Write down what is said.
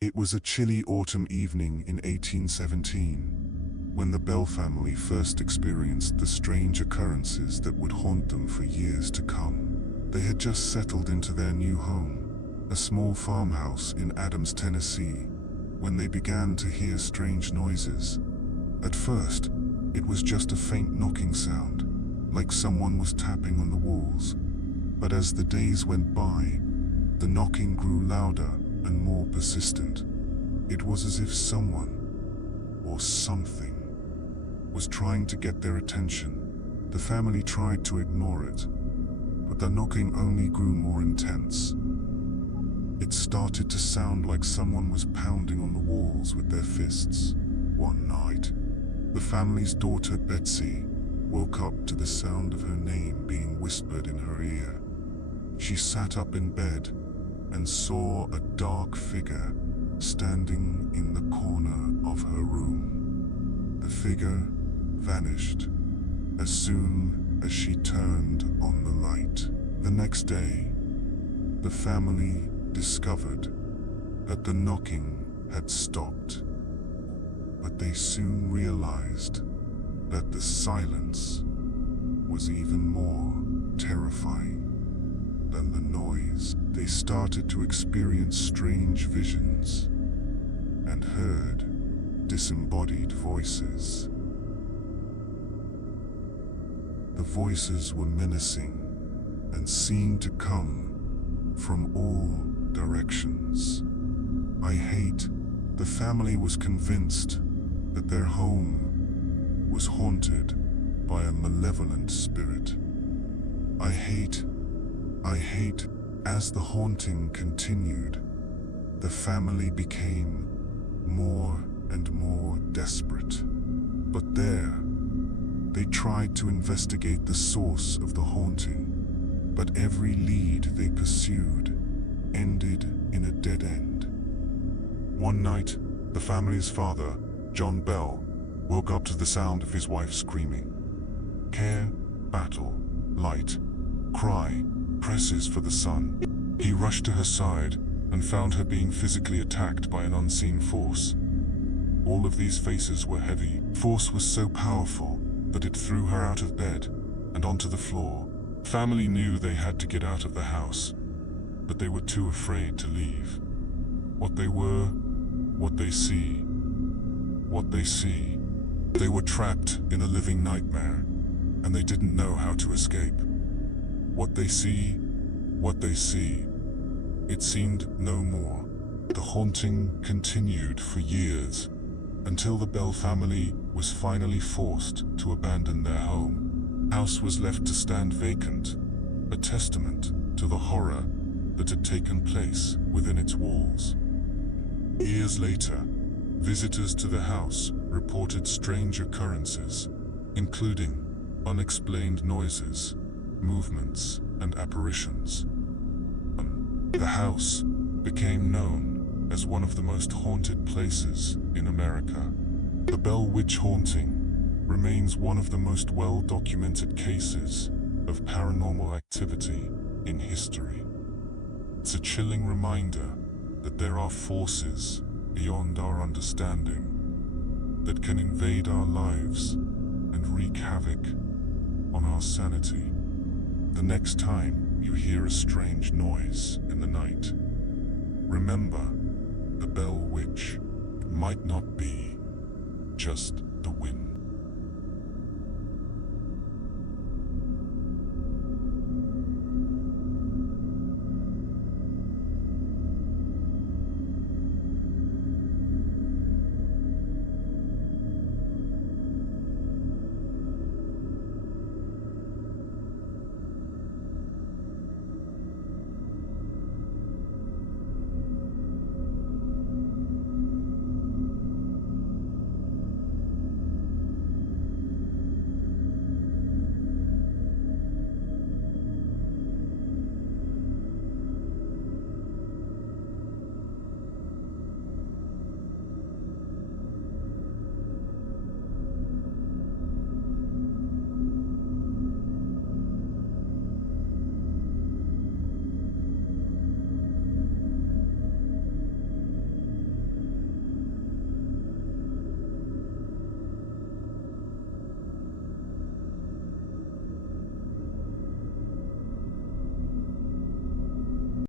It was a chilly autumn evening in 1817, when the Bell family first experienced the strange occurrences that would haunt them for years to come. They had just settled into their new home, a small farmhouse in Adams, Tennessee, when they began to hear strange noises. At first, it was just a faint knocking sound, like someone was tapping on the walls. But as the days went by, the knocking grew louder and more persistent. It was as if someone, or something, was trying to get their attention. The family tried to ignore it, but the knocking only grew more intense. It started to sound like someone was pounding on the walls with their fists. One night, the family's daughter Betsy woke up to the sound of her name being whispered in her ear. She sat up in bed and saw a dark figure standing in the corner of her room. The figure vanished as soon as she turned on the light. The next day, the family discovered that the knocking had stopped, but they soon realized that the silence was even more terrifying than the noise. They started to experience strange visions and heard disembodied voices. The voices were menacing and seemed to come from all directions. The family was convinced that their home was haunted by a malevolent spirit. As the haunting continued, the family became more and more desperate. But they tried to investigate the source of the haunting, but every lead they pursued ended in a dead end. One night, the family's father, John Bell, woke up to the sound of his wife screaming. Care, battle, light, cry, presses for the sun. He rushed to her side and found her being physically attacked by an unseen force. All of these faces were heavy. Force was so powerful that it threw her out of bed and onto the floor. Family knew they had to get out of the house, but they were too afraid to leave. What they see. They were trapped in a living nightmare, and they didn't know how to escape. What they see, it seemed no more. The haunting continued for years, until the Bell family was finally forced to abandon their home. The house was left to stand vacant, a testament to the horror that had taken place within its walls. Years later, visitors to the house reported strange occurrences, including unexplained noises, movements, and apparitions. The house became known as one of the most haunted places in America. The Bell Witch haunting remains one of the most well-documented cases of paranormal activity in history. It's a chilling reminder that there are forces beyond our understanding that can invade our lives and wreak havoc on our sanity. The next time you hear a strange noise in the night, remember, the Bell Witch might not be just the wind.